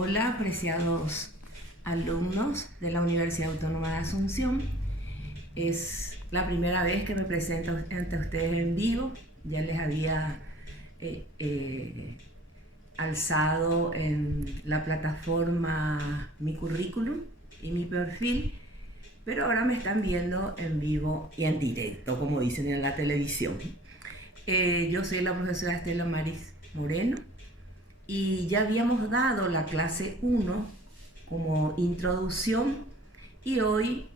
Hola, apreciados alumnos de la Universidad Autónoma de Asunción. Es la primera vez que me presento ante ustedes en vivo. Ya les había alzado en la plataforma mi currículum y mi perfil, pero ahora me están viendo en vivo y en directo, como dicen en la televisión. Yo soy la profesora Estela Maris Moreno y ya habíamos dado la clase 1 como introducción y hoy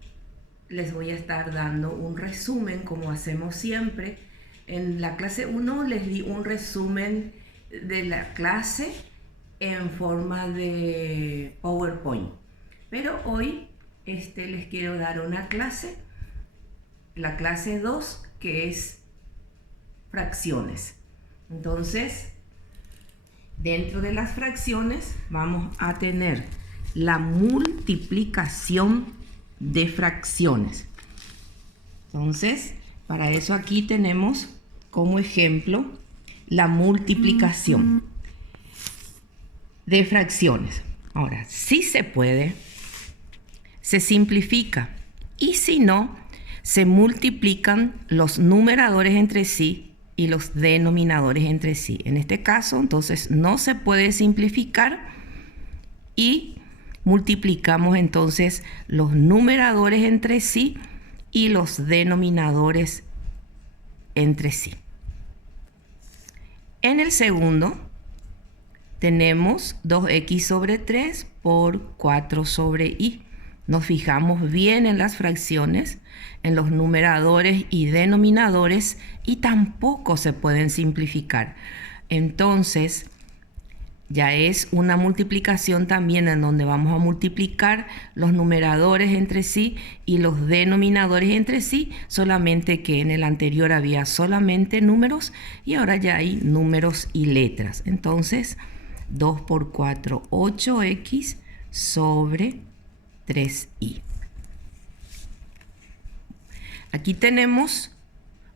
les voy a estar dando un resumen como hacemos siempre. En la clase 1 les di un resumen de la clase en forma de PowerPoint, pero hoy les quiero dar una clase, la clase 2, que es fracciones. Entonces, dentro de las fracciones vamos a tener la multiplicación de fracciones. Entonces, para eso aquí tenemos como ejemplo la multiplicación de fracciones. Ahora, si se puede, se simplifica, y si no, se multiplican los numeradores entre sí y los denominadores entre sí. En este caso, entonces, no se puede simplificar y multiplicamos entonces los numeradores entre sí y los denominadores entre sí. En el segundo tenemos 2x sobre 3 por 4 sobre y. Nos fijamos bien en las fracciones, en los numeradores y denominadores, y tampoco se pueden simplificar. Entonces, ya es una multiplicación también en donde vamos a multiplicar los numeradores entre sí y los denominadores entre sí, solamente que en el anterior había solamente números y ahora ya hay números y letras. Entonces, 2 por 4, 8x sobre 3y. Aquí tenemos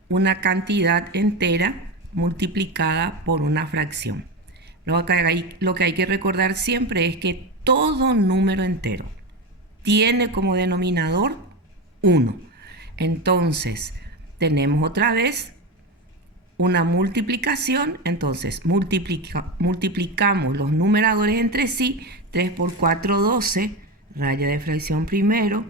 una cantidad entera multiplicada por una fracción. Lo que hay que recordar siempre es que todo número entero tiene como denominador 1. Entonces, tenemos otra vez una multiplicación. Entonces, multiplicamos los numeradores entre sí. 3 por 4, 12, raya de fracción primero,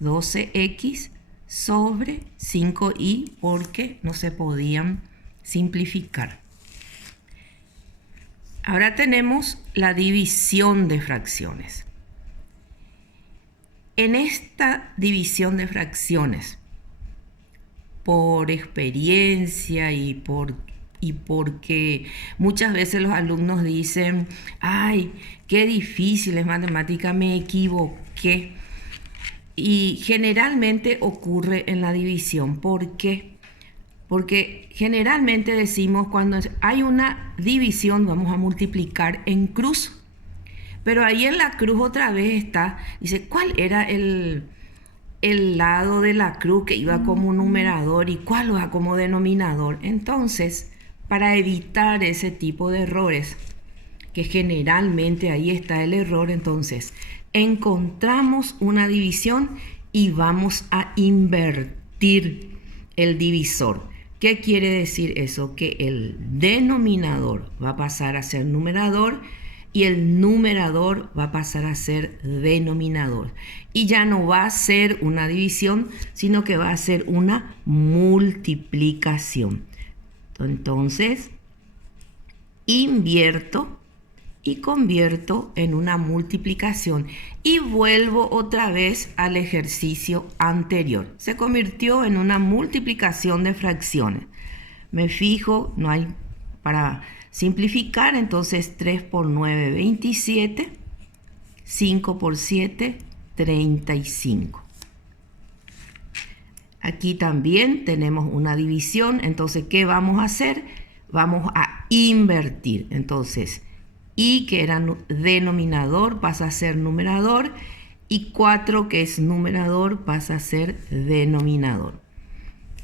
12x sobre 5y, porque no se podían simplificar. Ahora tenemos la división de fracciones. En esta división de fracciones, por experiencia y porque muchas veces los alumnos dicen, ay, qué difícil es matemática, me equivoqué. Y generalmente ocurre en la división. ¿Por qué? Porque generalmente decimos, cuando hay una división vamos a multiplicar en cruz. Pero ahí en la cruz otra vez está, dice, ¿cuál era el lado de la cruz que iba como numerador y cuál va como denominador? Entonces, para evitar ese tipo de errores, que generalmente ahí está el error, entonces encontramos una división y vamos a invertir el divisor. ¿Qué quiere decir eso? Que el denominador va a pasar a ser numerador y el numerador va a pasar a ser denominador. Y ya no va a ser una división, sino que va a ser una multiplicación. Entonces, invierto y convierto en una multiplicación. Y vuelvo otra vez al ejercicio anterior. Se convirtió en una multiplicación de fracciones. Me fijo, no hay para simplificar, entonces 3 por 9, 27. 5 por 7, 35. Aquí también tenemos una división, entonces, ¿qué vamos a hacer? Vamos a invertir. Entonces, y que era denominador pasa a ser numerador y 4 que es numerador pasa a ser denominador.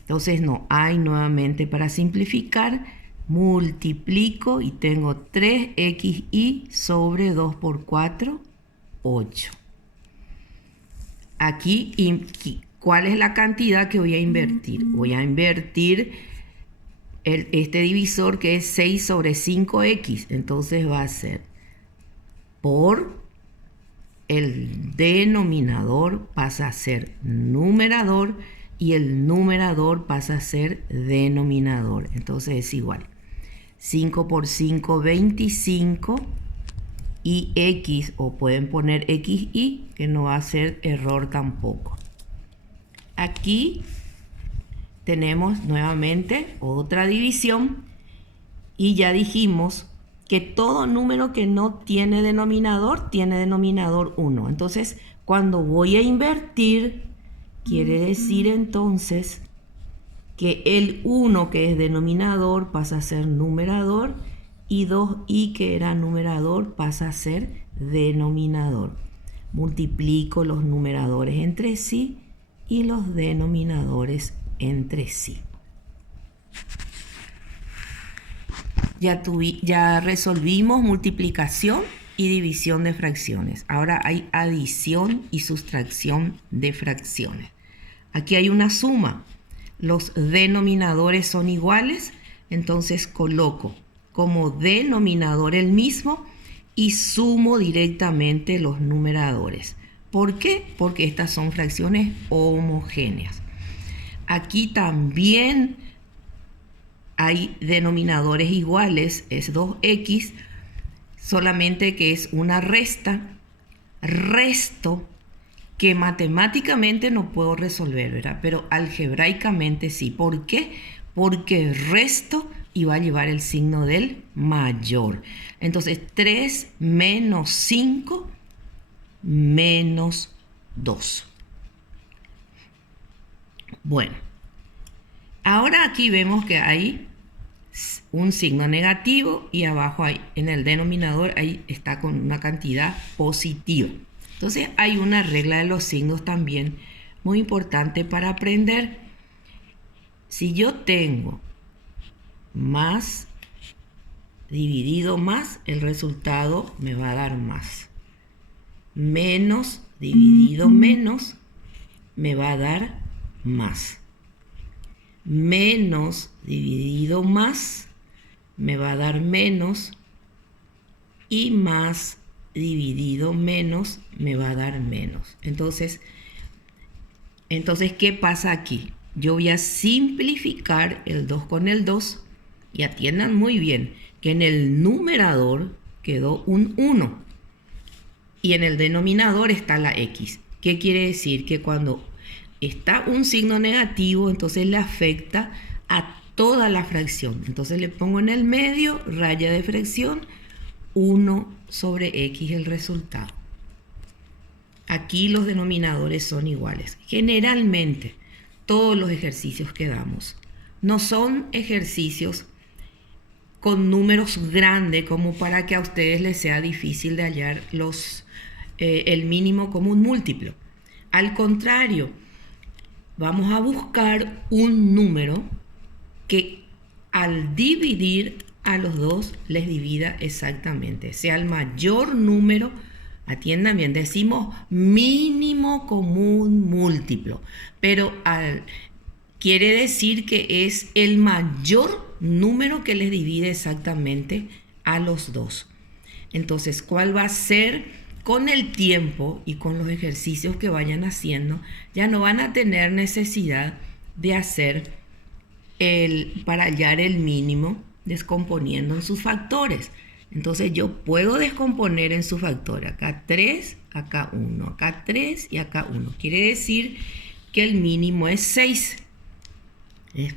Entonces no hay nuevamente para simplificar, multiplico y tengo 3xy sobre 2 por 4, 8. Aquí, ¿cuál es la cantidad que voy a invertir? Voy a invertir este divisor que es 6 sobre 5x. Entonces va a ser por el denominador pasa a ser numerador y el numerador pasa a ser denominador. Entonces es igual. 5 por 5, 25. Y x, o pueden poner xy, que no va a ser error tampoco. Aquí tenemos nuevamente otra división y ya dijimos que todo número que no tiene denominador 1. Entonces, cuando voy a invertir, quiere decir entonces que el 1 que es denominador pasa a ser numerador y 2y que era numerador pasa a ser denominador. Multiplico los numeradores entre sí y los denominadores entre sí. Ya resolvimos multiplicación y división de fracciones. Ahora hay adición y sustracción de fracciones. Aquí hay una suma. Los denominadores son iguales, entonces coloco como denominador el mismo y sumo directamente los numeradores. ¿Por qué? Porque estas son fracciones homogéneas. Aquí también hay denominadores iguales, es 2x, solamente que es una resta, resto, que matemáticamente no puedo resolver, ¿verdad? Pero algebraicamente sí. ¿Por qué? Porque el resto iba a llevar el signo del mayor. Entonces 3 menos 5 menos 2. Bueno, ahora aquí vemos que hay un signo negativo y abajo hay, en el denominador ahí está con una cantidad positiva. Entonces hay una regla de los signos también muy importante para aprender. Si yo tengo más dividido más, el resultado me va a dar más. Menos dividido menos me va a dar más. Menos dividido más me va a dar menos. Y más dividido menos me va a dar menos. Entonces, ¿qué pasa aquí? Yo voy a simplificar el 2 con el 2 y atiendan muy bien que en el numerador quedó un 1 y en el denominador está la x. ¿Qué quiere decir? Que cuando está un signo negativo, entonces le afecta a toda la fracción. Entonces le pongo en el medio, raya de fracción, 1 sobre x el resultado. Aquí los denominadores son iguales. Generalmente, todos los ejercicios que damos no son ejercicios con números grandes como para que a ustedes les sea difícil de hallar el mínimo común múltiplo. Al contrario, vamos a buscar un número que al dividir a los dos les divida exactamente, sea el mayor número. Atiendan bien, decimos mínimo común múltiplo, pero quiere decir que es el mayor número que les divide exactamente a los dos. Entonces, ¿cuál va a ser? Con el tiempo y con los ejercicios que vayan haciendo, ya no van a tener necesidad de hacer para hallar el mínimo descomponiendo en sus factores. Entonces yo puedo descomponer en su factor. Acá 3, acá 1, acá 3 y acá 1. Quiere decir que el mínimo es 6.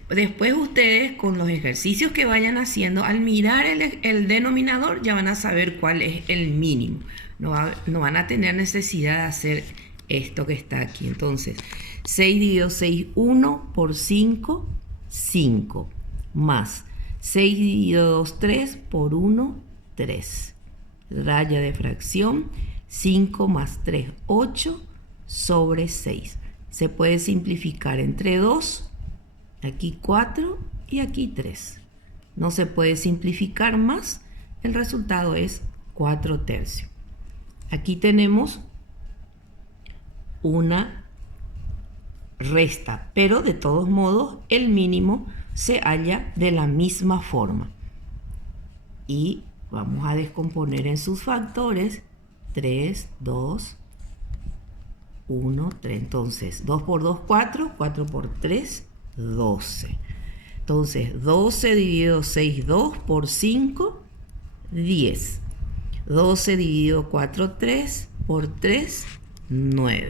Después ustedes con los ejercicios que vayan haciendo, al mirar el denominador ya van a saber cuál es el mínimo. No van a tener necesidad de hacer esto que está aquí. Entonces 6 dividido 6, 1 por 5, 5. Más 6 dividido 2, 3 por 1, 3. Raya de fracción, 5 más 3, 8 sobre 6. Se puede simplificar entre 2, aquí 4 y aquí 3. No se puede simplificar más. El resultado es 4/3. Aquí tenemos una resta, pero de todos modos el mínimo se halla de la misma forma. Y vamos a descomponer en sus factores. 3, 2, 1, 3. Entonces, 2 por 2, 4. 4 por 3, 12. Entonces, 12 dividido 6, 2 por 5, 10. 12 dividido 4, 3 por 3, 9.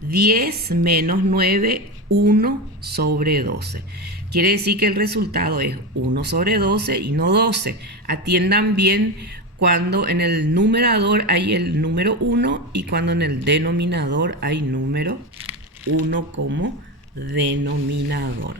10 menos 9, 1 sobre 12. Quiere decir que el resultado es 1 sobre 12 y no 12. Atiendan bien cuando en el numerador hay el número 1 y cuando en el denominador hay número 1 como denominador.